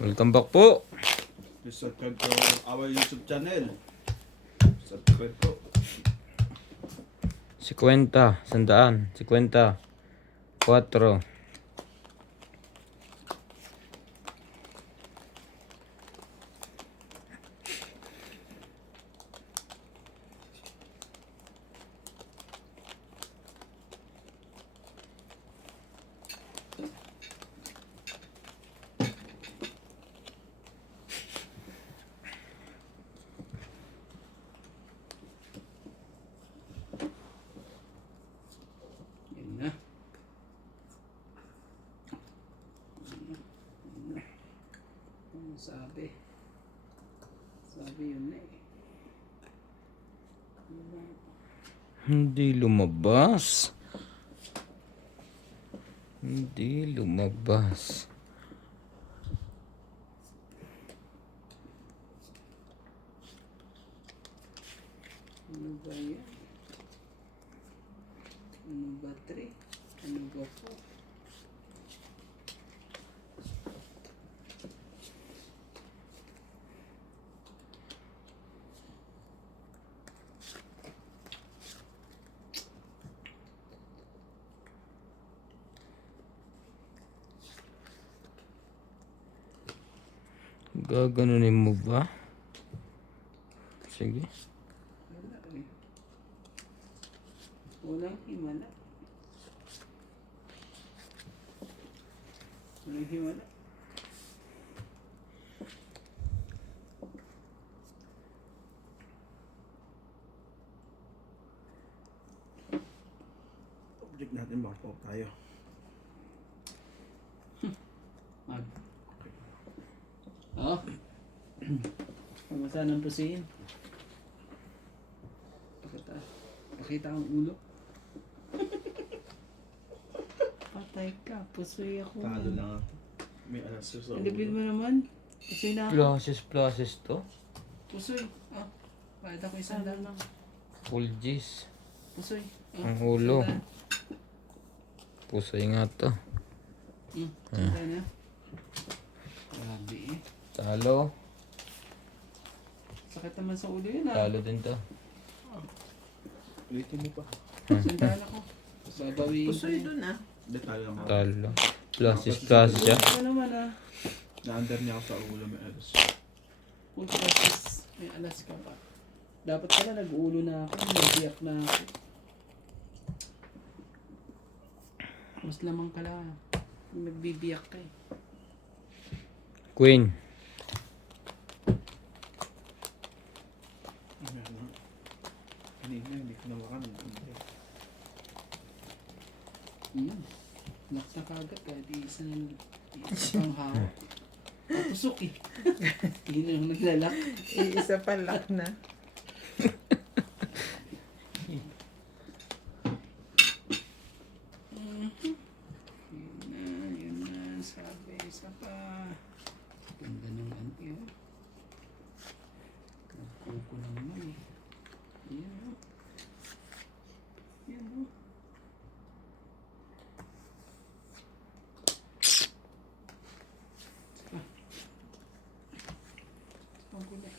Welcome back po. Subscribe to our YouTube channel. Subscribe po. 50, 100, 50, 4. Yan na. Ano sabi? Sabi yun na eh. Hindi lumabas. Hindi lumabas. Ano ba yan? Ano ba 3? Ano ba 4? Gaganunin mo ba? Sige. Wala eh. Walang himala. Walang himala. Object natin baka tayo. Mag. Oh. Pamasa ng pusin. Pakita ang ulo. Patay ka. Pusoy ako. Talo lang ako. May alas sa Alipin mo naman. Pusoy na ako. Process to. Pusoy. Ah. Bakit ako isang daan lang. Full G's. Pusoy. Ang ulo. Pusoy nga to. Sandaan na. Grabe eh. Talo. Sakit naman sa ulo yun ah. Talo din to. Ulitin mo pa. Sandaan ako. Babawiin ko Pusoy yun. dun ah. Hindi tayo lang ako. Talo. Process siya. Ano naman ah. Na-under niya ako sa ulo may alas. Full process. May alas ka pa. Dapat pala nag-ulo na ako. Nag-iyak na ako. Mas lamang ka lang. Nagbibiyak ka eh. Queen. Ano? Kanina hindi ko nawakan. Lock na kagad kahit isa pang hawak. Patusok eh. Hindi na yung naglalak. Isa pa lock na. Yun na. Sabi, isa pa. Ganda ng anti oh. Nagkuko na naman eh. Yan oh. Yan oh. Pagkulay.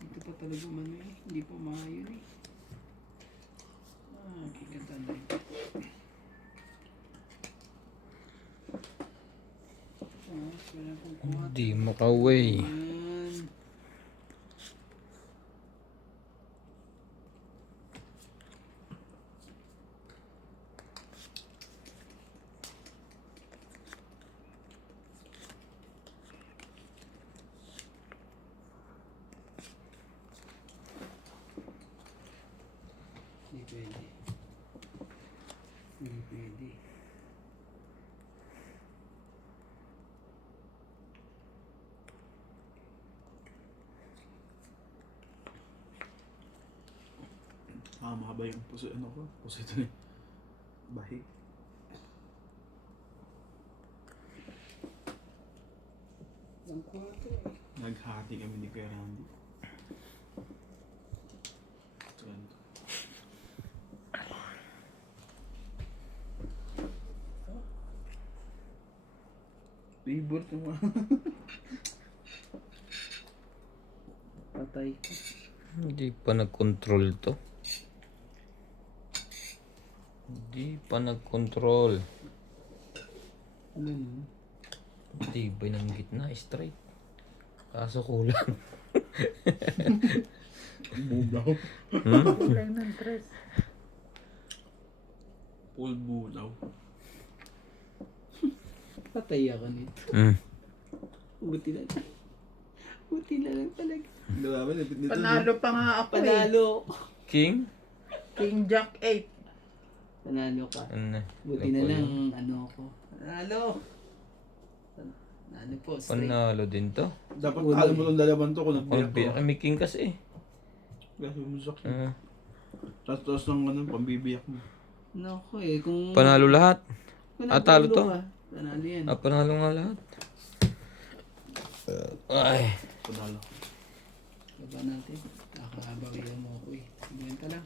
Dito pa talaga man eh. Hindi pa maayon eh. Kikatan na ito. Kailangan kong kuha. Hindi makaway. Yan. Hindi pwede. Hindi pwede. Mahaba yung puso. Ano ko? Puso ito eh. Bahi. Ang kwarto eh. Naghati kami ni Kuya Randy. Ito yan. Favorite yung mga. Patay ka. Hindi pa nag-control to. Hindi pa nag-control. Ano yun? Hindi ba ng gitna? Straight. Kaso kulang. Bulaw. Kulang ng tres. Full bulaw. Patay ako nito. Buti na lang. Buti na lang talaga. Grabe, lapit nito. Panalo pa nga ako eh. Panalo. King? King Jack 8. Panalo ka. Ano? Buti na lang ano ako. Panalo. Ano po, straight. Panalo din to. Dapat Ulo alam mo eh. nung lalaban to kung nagbiyak Pambiyak ko. kami King kasi. Kasi umusak yun. Ah, Tapos ng ano, pambibiyak mo. Naku eh, kung... panalo lahat. kung talo natalo to? ka, Panalo yan. Panalo nga lahat. Ay. Panalo. Baba natin. Nakakabawihan mo ako eh. Ganyan ka lang.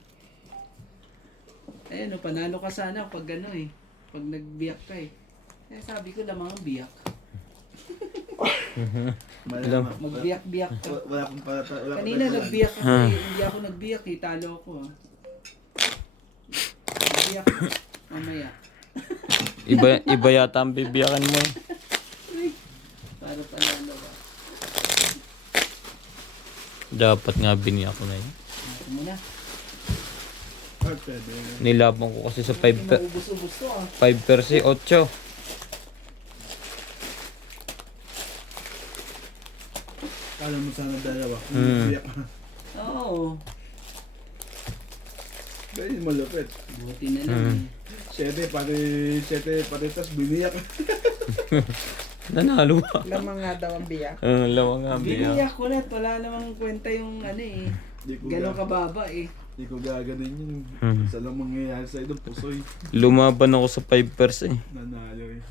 Eh no, panalo ka sana pag ano eh. Pag nagbiyak ka eh. Eh sabi ko lamang ang biyak. Wala, Magbiyak-biyak ka. wala akong wala Kanina nagbiyak ako eh. Hindi ako nagbiyak eh. Talo ako ah. Nagbiyak ka. Mamaya. Iba yata ang bibiyakan mo. Para panalo ka. Dapat nga biniyak ko na yun. Ako muna. Ah, pwede. Nilabang ko kasi sa Hindi maubos-ubos to ah. 5 persi 8. Kala mo sana dalawa. Hmm. Biyak ka. Oo. Ganyan malapit. Buti na lang eh. 7 pati tas biniyak. Nanalo ba? Lamang nga daw ang biyak. Lawang nga biyak. Biniyak ko ulit. Wala namang kwenta yung ano eh. Di ko Ganon kababa eh. Di ko gaganin yun. Hmm. Isa lang mangyayari sa ito, pusoy. Lumaban ako sa 5 persi. Nanalo eh.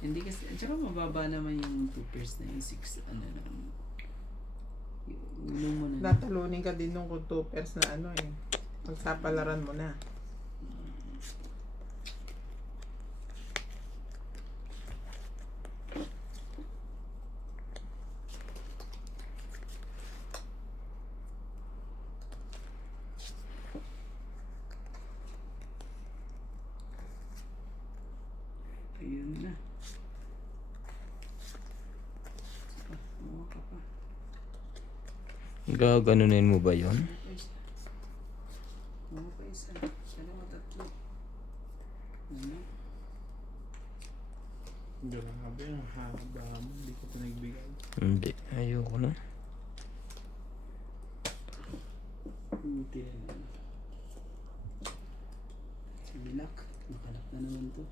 Hindi kasi, at saka mababa naman yung 2 pairs na yung 6, ano na. Yung ulo mo na. Natalunin ka din nung kung 2 pairs na ano eh. Magsapalaran mo na. Ayun na. Mawa ka pa. Gaganunin mo ba yon? Mawa pa isa. Dalawa, tatlo. Ano? Grabe, ang haba mo. Hindi ko pinagbigay. Hindi. Ayoko na. Buti na lang. Bilak. Nakalak na naman to.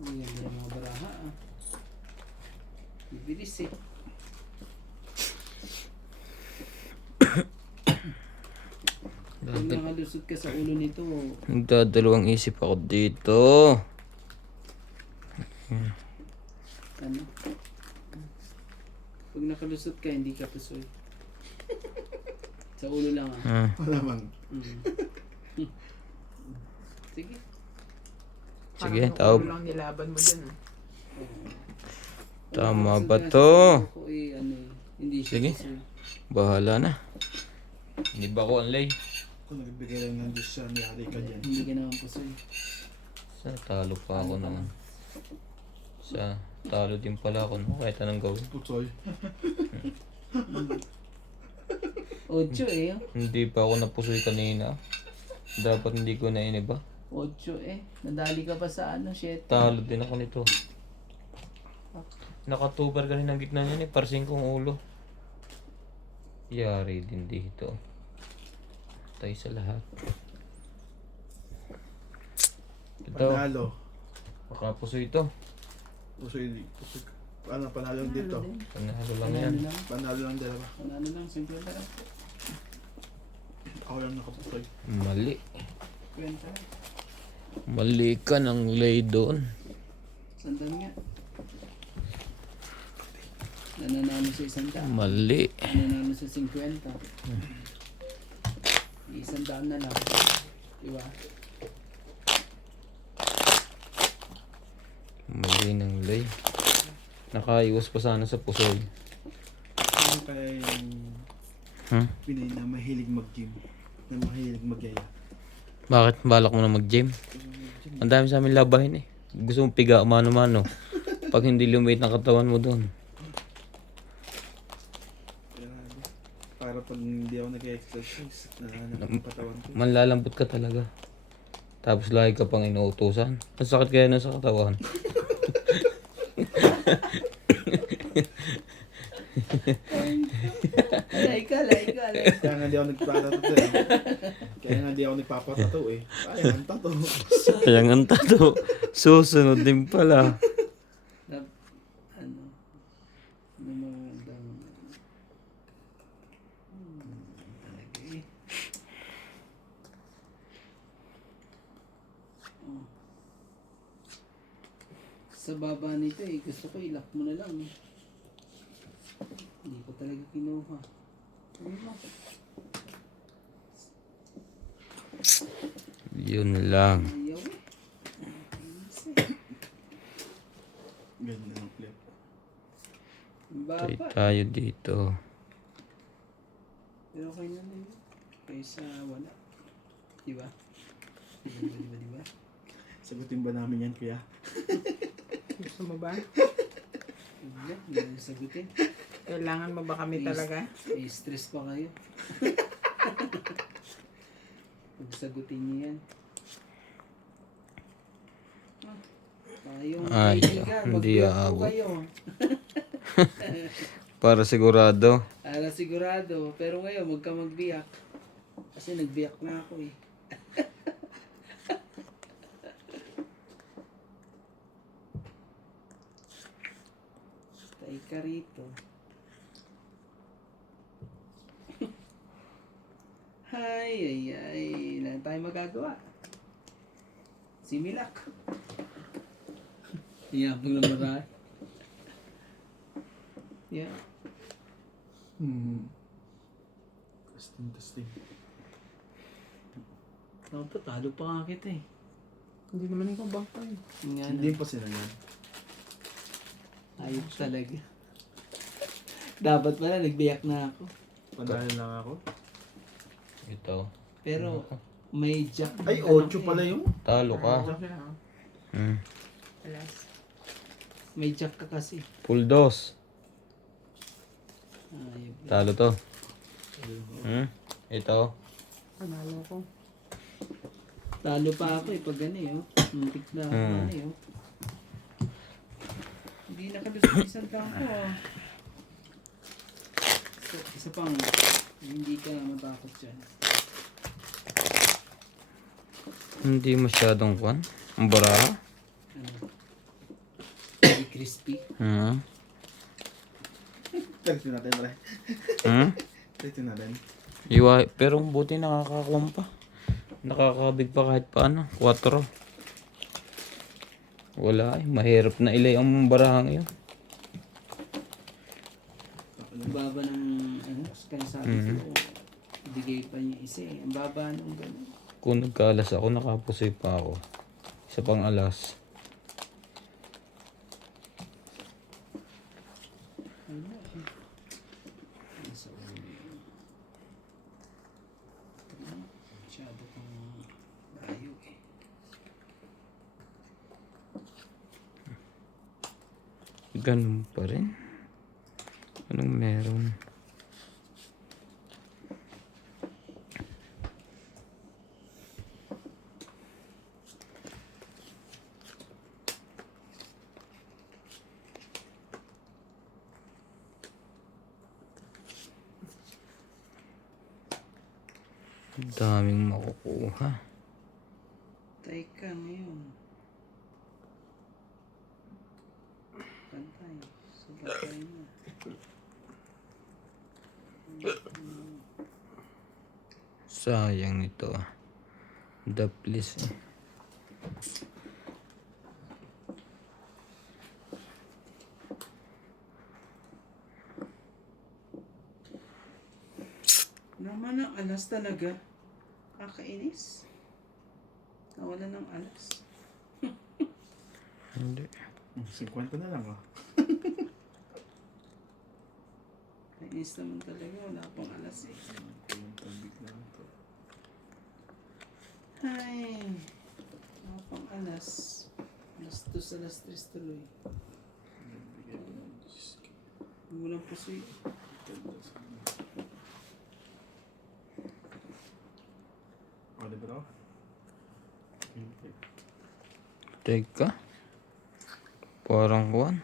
Ang ganda ng mga baraha ah. Bibilis eh. Pag nakalusot ka sa ulo nito, Nagdadalawang isip ako dito. ano? Pag nakalusot ka, hindi ka pusoy. Sa ulo lang ah. Wala man. Sige. Sige, Parang tawag. yung ulo lang nilaban mo dyan. ah. Tama Kung ba nakalusot to? ka sa ulo ko, eh, ano, hindi siya Sige. pusoy. Bahala na. Hindi ba ko anlay? Kung nagbigay lang ng Diyos siya, niyari ka dyan. Hindi ka naman pusoy. Sa talo pa ako naman. Sa talo din pala ako no? Kahit anong gawin. Pusoy. 8 eh. Hindi pa ako napusoy kanina. Dapat hindi ko na iniba. 8 eh. Nadali ka pa sa ano, 7. Talo din ako nito. Nakatubar kanina ng gitna niyan eh. Parsing kong ulo. Yari din dito. Tayo sa lahat. Ito. Panalo. Makapusoy ito. Pusoy. Pusoy. Ano, panalo dito. Panalo lang Ano yan. lang? Panalo lang dalawa. Ano lang? Simple lang. Ako lang nakapusoy. Mali. Kwenta. Mali ka ng lay doon. Sandal nga. Nananalo sa 100. Mali. Nananalo sa 50. Easy. 100 na lang. Diba? Mali ng lay. Nakaiwas pa sana sa pusol. Ano kaya yung Hmm? Pinay na mahilig mag-gym? Na mahilig magyaya? Bakit? Balak mo na mag-gym? Ang dami sa amin labahin eh. Gusto mong piga, mano-mano. Pag hindi lumit ng katawan mo doon. Grabe. Para pag hindi ako nag-exercise, nananap ang katawan ko. Manlalambot ka talaga. Tapos lagi ka pang inuutusan. Ang sakit kaya na sa katawan. Alay ka. Kaya nga hindi ako nagpapatato eh. Kaya nga hindi ako nagpapatato eh. Kaya ang tato. Sayang ang tato. Susunod din pala. Ano? Namamandang... Talaga eh. Oh. Sa baba nito eh, gusto ko ilak mo na lang. Hindi ko talaga kinuha. Ano mo? Yun lang. Ayaw eh. Ganda ng clip. Ang Try baba. tayo dito. Pero okay na yun. Kaysa wala. Diba? Diba? Sagutin ba namin yan kuya? Gusto mo ba? Hindi na sagutin. Kailangan mo ba kami talaga? May stress pa kayo. Pag sagutin niyo yan. Tayong Ay, kaibigan, hindi mag-break po aabot. kayo. Para sigurado. Para sigurado. Pero ngayon, huwag ka magbiyak. Kasi nagbiyak na ako eh. Tay ka rito. Ay. Wala tayong magagawa. Similak. Iyabang na marami. Yeah. Testing. Ako talo pa nga kita eh. Hindi naman ikaw bangka eh. Nga Hindi na. pa sila yan. Ayop talaga. Dapat pala nagbiyak na ako. Panalo lang ako. Ito. Pero may jack. Ay, ano 8 eh. pala yung. Talo ka. Hmm. Alas. May jack ka kasi. Full dose. Ayop. Talo to. Hmm? Ito. Panalo ko. Talo pa ako eh pag ano eh. Oh. Muntik na ako ano eh. Oh. Hindi nakalusulisan ka ako ah. Isa pang hindi ka matakot dyan. Hindi masyadong kwan. Ang bara. Ano? Very crispy. Hmm? Testing natin pala. Hmm? Testing natin. Pero buti nakakakuha pa. Nakakabig pa kahit paano. 4. Wala eh. Mahirap na ilay ang barahang yun. Ang baba ng ano, kaya sabi ko, bigay pa niya isa eh. Ang baba nung gano'n. Kung nagkaalas ako, nakapusoy pa ako. Isa pang alas. Ano eh. Nasa ulo yun. Ano, masyado kang layo eh. Ganun pa rin. Anong meron? Ang daming makukuha. Teka ngayon. Pantay. Sabagay na. Sayang nito ah. The please eh. Naman ang alas talaga. Kakainis. Nawala ng alas. Hindi. 50 na lang, oh. Kainis naman talaga. Wala pang alas eh. Yung tubig lang to. Ay. Wala pang alas. Alas 2, alas 3 tuloy. Bigay ko ng disk. Walang pusoy. O, di bro? Teka. Parang kuwan.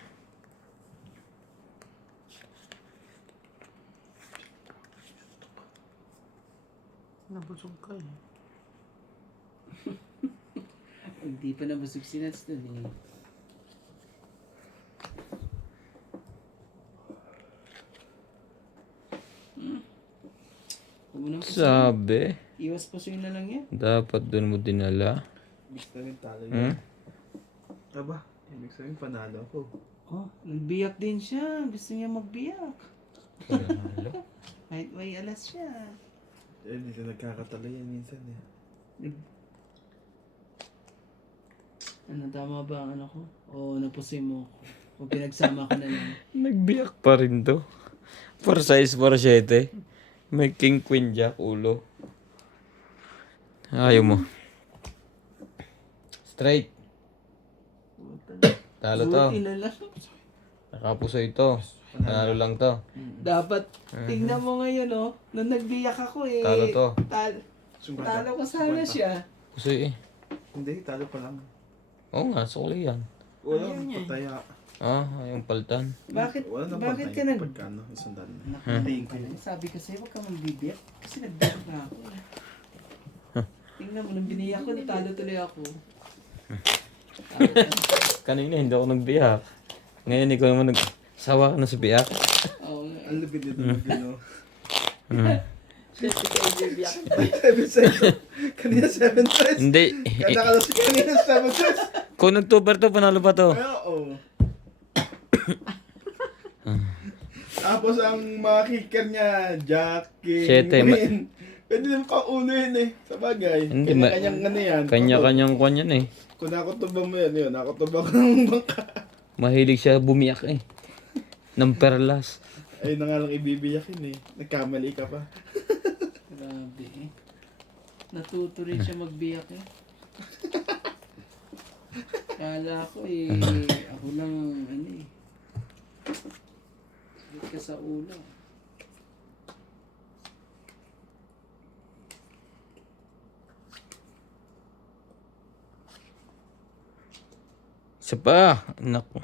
Nabusog ka eh. Hindi pa nabusog si Nats dun eh. Huwag mo nang pusoy. Sabi. Iwas pusoy na lang yan. Dapat doon mo dinala. Ibig sabihin talo Hmm? yun. Aba, ibig sabihin panalo ako. Oh, nagbiyak din siya. Gusto niya magbiyak. Panalo. Kahit may alas siya. Eh, dito nagkakatalo yan minsan eh. Ano, tama ba ang ano ko? O napusoy mo ako? O pinagsama ko na lang? Nagbiyak pa rin to. For size for 7. May king queen jack ulo. Ayaw mo. Straight. Talo to. Buti na lang. Nakapuso ito. Panalo lang to. Dapat, tingnan mo ngayon oh. Nung nagbiyak ako eh. Talo to. Talo ko sana siya. Pusoy eh. Hindi, talo pa lang. Oo nga, sukli yan. Wala, pataya. Ah, yung paltan. Bakit, Wala nang bakit ka patay. nag... Pagka ano, isang daan na. Nakatingin ka na. Sabi ko sa'yo, huwag ka magbibiyak. Kasi nagbiyak na ako. Tingnan mo, nung biniyak ko, natalo tuloy ako. Talo ka. Kanina hindi ako nagbiyak. Ngayon ikaw naman nagsawa ka na sa biyak. Oo nga. Ang lupit dito mag ano. Siya si kayo bibiyak. 7 cents. Kanina 7 cents. Hindi. Kanakala si kanina 7 cents. Kung nag-2 to, panalo pa to. Ay, oo. Tapos ang mga kicker niya, Jackie, Siyete, Green. Pwede naman pang uno yun eh. Sa bagay. Hindi, ma- Kanya-kanyang ano yan. Kanya-kanyang kwan yan eh. Kung nakutuba mo yan, yun. Nakutuba ko ng bangka. Mahilig siya bumiyak eh. Ng perlas. Ayun na nga lang ibibiyakin eh. Nagkamali ka pa. Grabe eh. Natuto rin siya magbiyak eh. Kala ko eh, ako lang ano eh. Sakit ka sa ulo. Isa pa. Naku.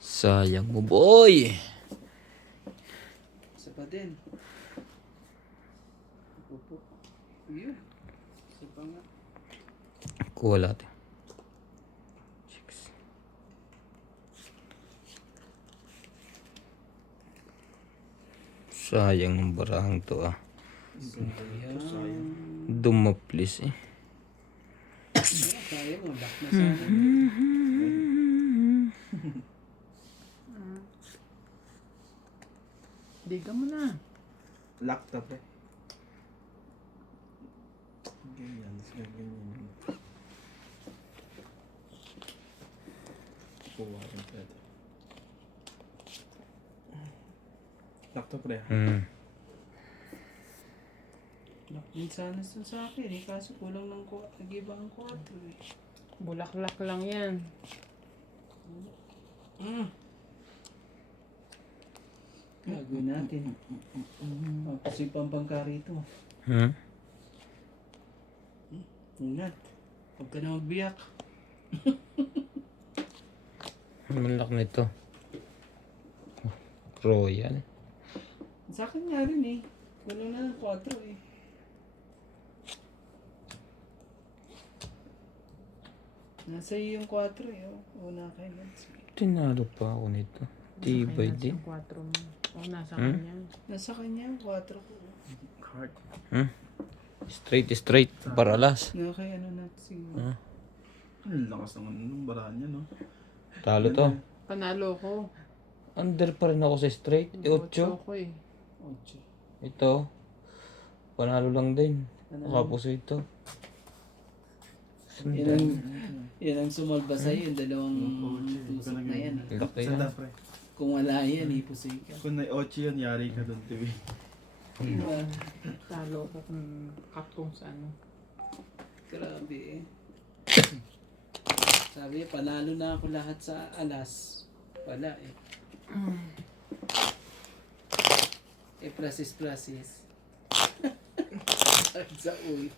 Sayang mo boy. Isa pa din. Upo. Yun. Isa pa nga. Kuha lahat. Sayang ng barahang to ah. Sayang. Duma please eh. Kaya mo, lock na sana. Diga mo na. Laptop eh. Ganyan. Ganyan. Kuha rin pwede. Laptop rin. Lock din sana sa akin eh, kaso kulang ng nag-iba ang 4 eh. Bulaklak lang yan. Gagawin natin. Kasi pampangka rito. Ingat. Huwag ka na magbiyak. Malak nito. Royal. Sa akin nga rin eh. Kulang na ng 4 eh. Nasa iyo yung 4 eh. Oh. Una kay Lance. Tinalo pa ako nito. Tibay Nasa din. yung 4 mo. O, nasa kanya. Nasa kanya yung 4 ko. Card. Straight. Paralas. Na kay ano natin siguro. Ang lakas ng baraan niya, no? Talo to. Panalo ko. Under pa rin ako sa straight. 8. Ocho ko eh. 8. Ito. Panalo lang din. Kapuso ito. Yan ang sumalba sa'yo, yung dalawang tusok na yan. Laki Sanda yan. pre. Kung wala yan, ipusoy ka. Kung na-ochi yan, yari ka doon, TV. Diba? Talo ko kung kapkong sa ano. Grabe eh. Sabi niya, panalo na ako lahat sa alas. Wala eh. Prasis. Sa uy.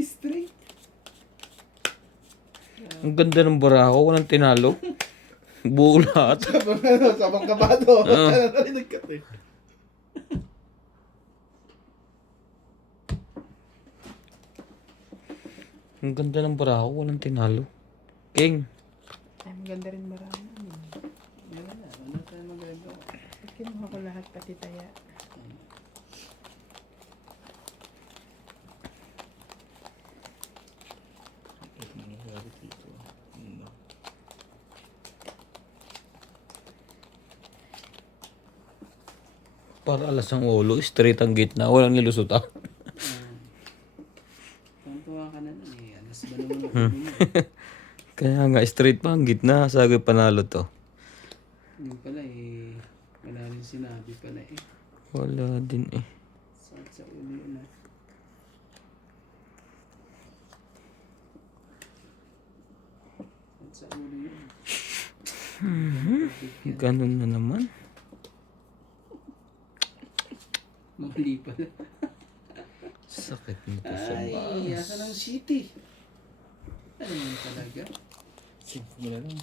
Straight. Ang ganda ng barako, walang tinalo. Buo lahat. Sabang kabado. Ah. Kaya narinig ka to eh. Ang ganda ng barako, walang tinalo. King, Ay, maganda rin marami. Wala tayong magagawa. Kinuha ko lahat pati taya. para alas ang ulo, straight ang gitna, walang nilusutan. Tuntua ka na nun eh. Alas ba naman ako yun? Kaya nga, straight pa ang gitna, sabi panalo to. Yung pala eh. Wala rin sinabi pala eh. Wala din eh. Saan sa ulo yun ah. Saan sa ulo yun? Ganun na naman. Mali pala. Sakit nito sa Ay, baas. asa ng city. Ano man talaga? Simple mo na lang.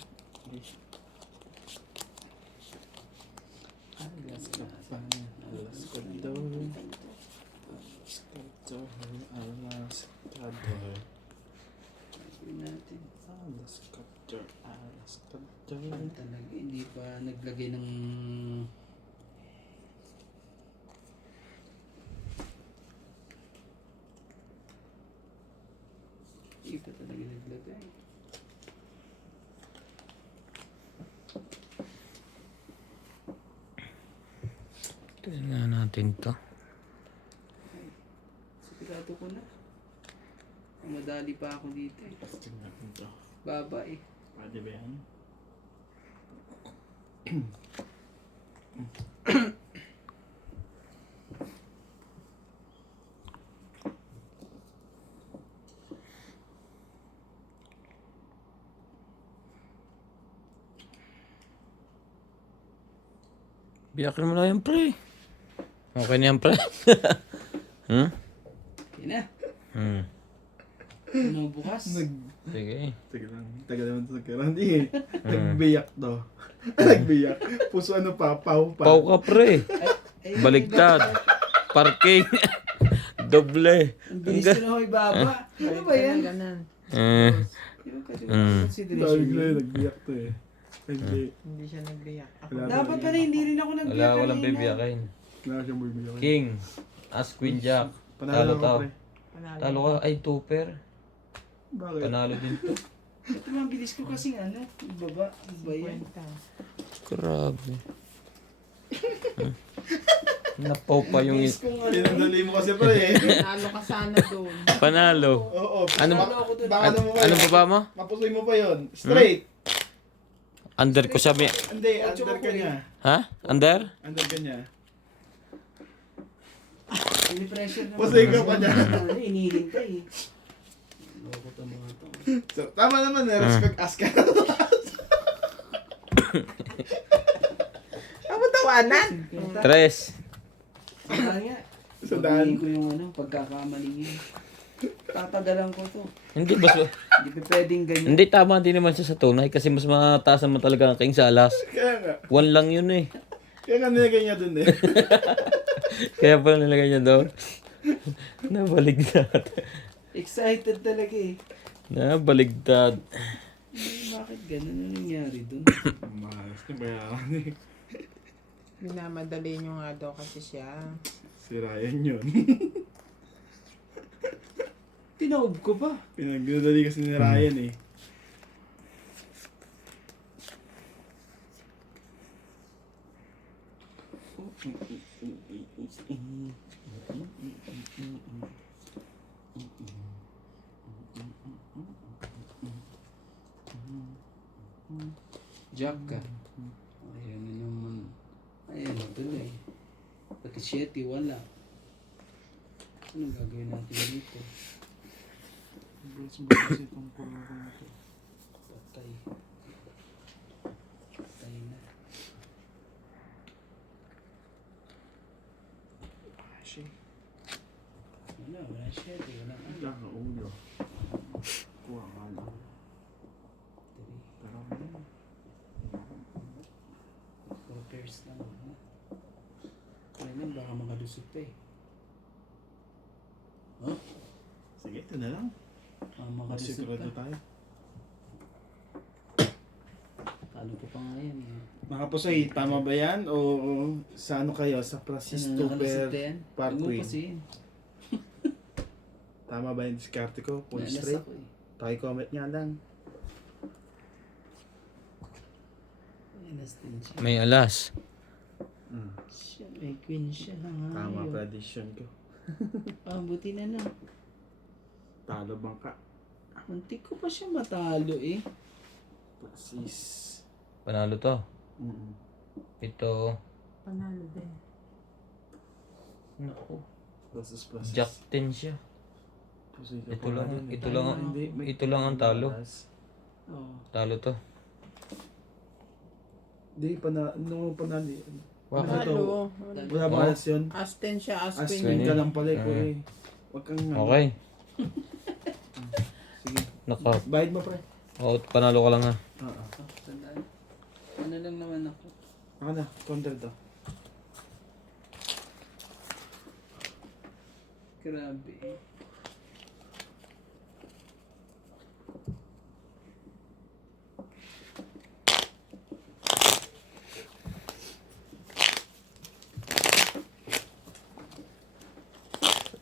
Alas ka pa. Alas ka daw. Alas ka daw. Sabi natin. Alas ka daw. Alas ka daw. Ano talaga? Hindi pa naglagay ng... Hindi pa talaga naglagay. Tingnan natin to. Sigurado ko na. Madali pa ako dito eh. Tingnan natin to. Baba eh. Pwede ba yan? Biyakin mo na yan, pre. Okay na yan, pre. Hmm? Yan na. Hmm. Ano bukas? Sige. Tagal naman ito nagkaroon. Hindi eh. Nagbiyak to. Nagbiyak. Puso ano pa, pau pa. Pau ka, pre. Ay, Baliktad. Parking. Doble. Ang bilis ko na ako ibaba. Ano ba yan? Ganun. Eh, Yung kasi Mm. consideration Sabi ko yun. nagbiyak to eh. Hindi. Hindi siya nagbiyak. Ako Wala. Dapat pala hindi rin ako nagbiyak walang kanina. bibiyakin. Kailangan siyang bibiyak. King. As Queen Jack. Panalo Talo ako to. pre. Panalo. Talo ka. Ay, tupper. Bakit? Panalo din to. Ito mga bilis ko kasi ano, ibaba, iba yan. Kwenta. Grabe. Hmm. Napaw pa yung... Bilis ko nga. Pinandali mo kasi pre eh. Panalo ka sana doon. Panalo. Oo. Ano Panalo ako dun. Baka ano mo pa Anong yun? baba mo? Mapusoy mo pa yun. Straight. Under ko sabi. Hindi, under ka niya. Ha? Under? Under ka niya. Ini-pressure naman. Pusoy ka pa niya. Ano, inihiling ka eh. Loko to mga to. So, tama naman eh. Respect ask ka. Ano tawanan? Tres. Sandaan nga. Sandaan. Sabihin ko yung ano, pagkakamali yun. Tatagalan ko to. Hindi ba? Hindi pa pwedeng ganyan. Hindi tama din naman siya sa tunay kasi mas mataas naman talaga ang king sa alas. Kaya nga. 1 lang yun eh. Kaya nga nilagay niya dun eh. Kaya pala nilagay niya doon. Nabaligtad. Excited talaga eh. Nabaligtad. Bakit ganun? Ano nangyari dun? Mahalas na bayaran eh. Minamadali nyo nga daw kasi siya. Si Ryan yun. Tinaob ko ba? Pinagdadali kasi ni Ryan eh. Jack ka. Ayan na naman. Ayan na tuloy. Pati Shetty wala. Anong gagawin natin dito? Bilis mo kasi itong kurang ito. Patay. Patay na. Shit. Wala Shetty. Wala ka. Wala ka ulo. Kuha ka lang. Pero ano? 4 pairs lang. Ha? Kaya lang baka makalusot pa eh. Huh? Sige, ito na lang. Makalusot Sigurado pa. tayo. Talo ko pa nga yan eh. Mga Pusoy, tama ba yan? O sa ano kayo? Sa Francis Nakalusot Tuper pa yan? Park Huwag mo Queen? kasi yun. Tama ba yung diskarte ko? Full Naalas straight? ako eh. Paki-comment nga lang. Naalas din siya. May alas. Siya, may queen siya lang. Tama prediction ko. Buti na lang. Talo bangka. Munti ko pa siya matalo eh. Francis. Panalo to. Ito. Panalo din. Naku. Francis. Jack 10 siya. Pusoy ka Ito pa lang, nga din. ito lang, Hindi, may- ito lang ang talo. Oo. Talo to. Hindi, nung panali. Bakit? Panalo. Wala ba Oh. alas yun? As 10 siya, as As queen. queen ka lang pala ko Mm. eh. Huwag kang Okay. Sige. Naka. Bayad mo pre. Oo, panalo ka lang ha. Oo. Tandaan. Ano lang naman ako. Ako na, counter to. Grabe eh.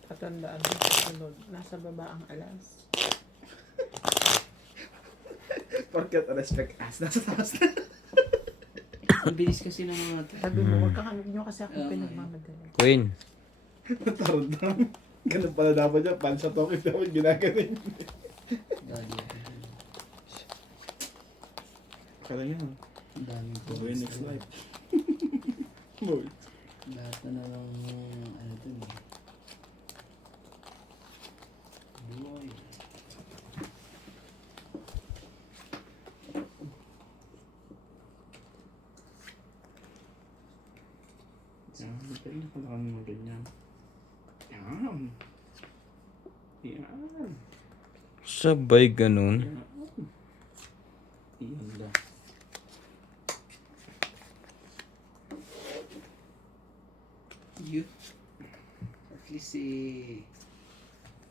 Patandaan mo sa sunod. Nasa baba ang alas. Forget respect us. Nasa taas na. Ang bilis kasi ng mga to. Sabi mo, huwag kang nyo kasi ako Oo. pinagmamadali. Queen. Tarod lang. Ganun pala dapat dyan. Pansa token dapat ginaganin. Dali. Kala nyo. Ang daming Buhay points next na. life. Boy. Lahat na lang ano dun eh. Boy. Yan. Hindi ko lang mga ganyan. Yan. Yan. Sabay ganun. Yan. Yan lang. You. At least eh,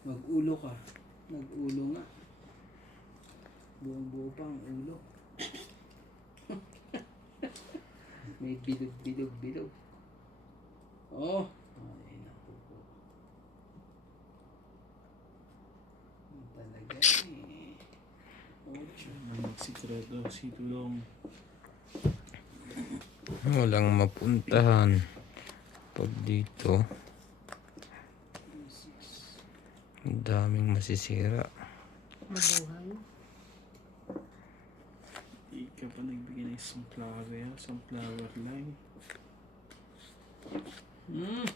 mag-ulo ka. Nag-ulo nga. Buong-buo pa ang ulo. May bilog. Oh! Ay, naku po. Ano talaga eh. Ocho. Magsikredo. Si Tulong. Walang mapuntahan. Pag dito, Six. ang daming masisira. Mabuhay. Di ka pa nagbigay ng sunflower line.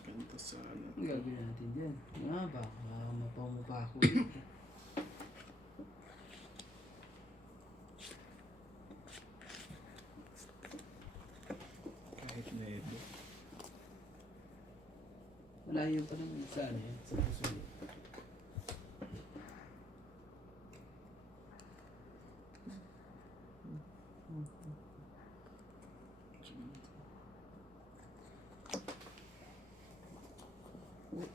Kanta sana. Ang gagawin natin dyan? Baka mapaw mo pa ako eh. Kahit na ito. Malayo pa naman sa ano yan, sa puso yun.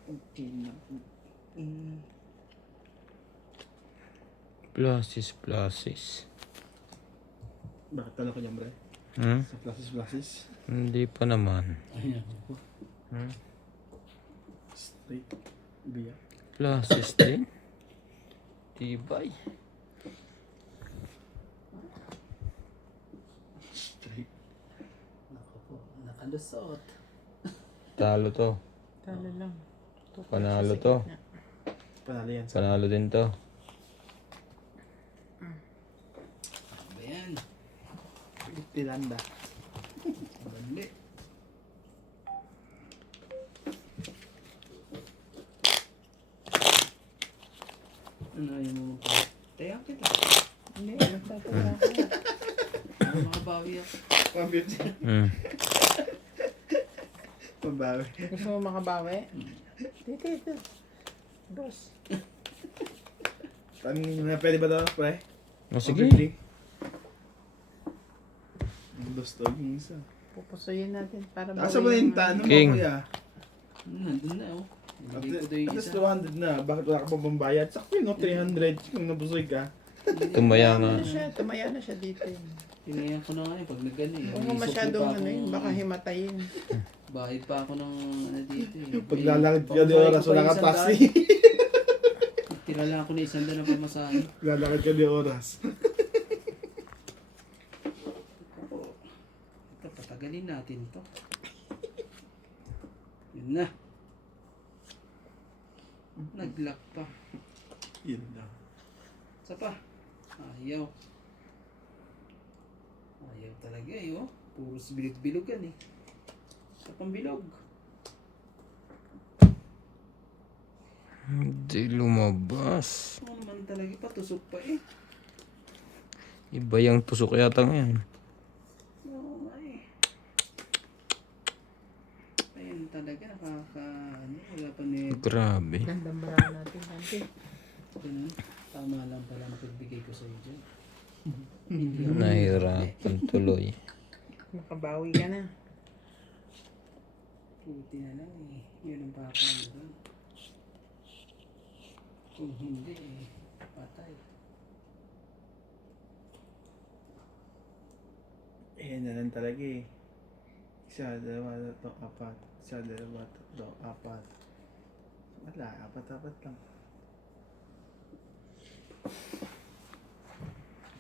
Okay na. Plasis. Bakit tala ko dyan, bre? Hmm? Sa plasis. Hindi pa naman. Ay, ako po. Hmm? Straight. Biyak. Plasis din. Tibay. Straight. Ako po, nakalusot. Talo to. Talo lang. Panalo to. Panalo yan sa Panalo din to. Ba yan? Tilanda. Bandi. Ano ayaw mo pa? Tayo kita. Hindi, magtatala ako. Makabawi ako. 150. Hmm. Pambawi. Gusto mo makabawi? Dito. Boss. Tanong na pwede ba daw, pre? O sige. 150. Ang gusto yung isa. Pupusuyin natin para Asa mo na yung tanong mo, King. kuya? Nandun na oh. At Hindi ko daw yung least isa. 200 na. Bakit wala ka pa pambayad? Sakto yun, no? 300. Kung nabusoy ka. Tumaya nga. Tumaya na siya dito. Tinayan ko na nga eh, pag nag-ano eh. Huwag mo masyadong ano yun, baka himatayin. Bahid pa ako ng ano dito eh. Paglalakad ka di oras, wala ka taxi. Tira lang ako na isang daan na pamasahe. Lalakad ka di oras. Ito, patagalin natin to. Yun na. Nag-lock pa. Yun daw. Isa pa. Ayaw. Ayaw talaga eh oh. Puros bilog-bilogan eh. Sa pambilog. Hindi lumabas. Ano naman talaga patusok pa eh. Iba yung tusok yata ngayon. Oo nga eh. Ayun talaga ano, wala pa ni Grabe. Gandang barang natin, Dante. ganun. Tama lang pala ang pagbigay ko sa iyo dyan. Nahirapan tuloy. Makabawi ka na. Puti na lang eh. Yun ang pakano doon. Kung hindi eh, patay. Eh, na lang talaga eh. Isa, dalawa, tatlo, apat. Isa, dalawa, tatlo, apat. Wala, apat-apat lang.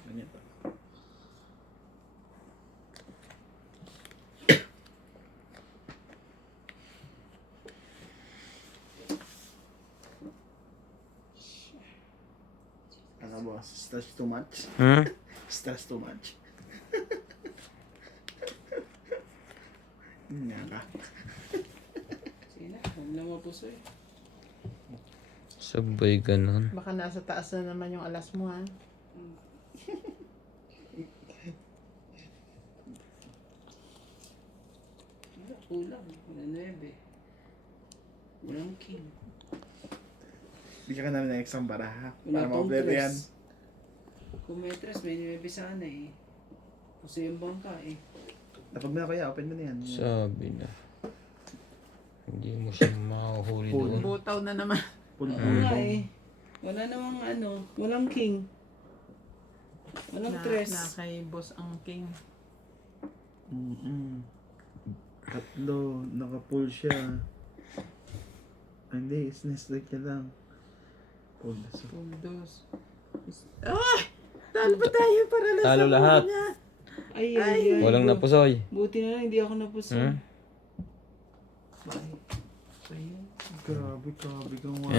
Ganyan pa. Ano boss? Stress too much? Hmm? Stress too much? Nga ka. Sige na, huwag na mapuso eh. Sabay ganun. Baka nasa taas na naman yung alas mo, ha? Wala, kulang. Wala 9. Walang king. Bigyan ka namin ng exam para ha? Wala Para pang ma-update yan. tres. Kung may tres, may 9 sana eh. Kasi yung bangka eh. Tapag mo na kaya, open mo na yan. Sabi na. Hindi mo siya mahuhuli Full. doon. Butaw na naman. Puno. Oo nga eh. Wala namang ano, walang king. Walang tres. Na kay boss ang king. Tatlo, naka-pull siya. Hindi, isneslik niya lang. Pull. So, Puldos. Ah! Talo pa tayo para lang Talo sa lahat. niya. Ay, ay, ay. Walang napusoy. Buti na lang, hindi ako napuso. Hmm? Ayun. grabe kang wala.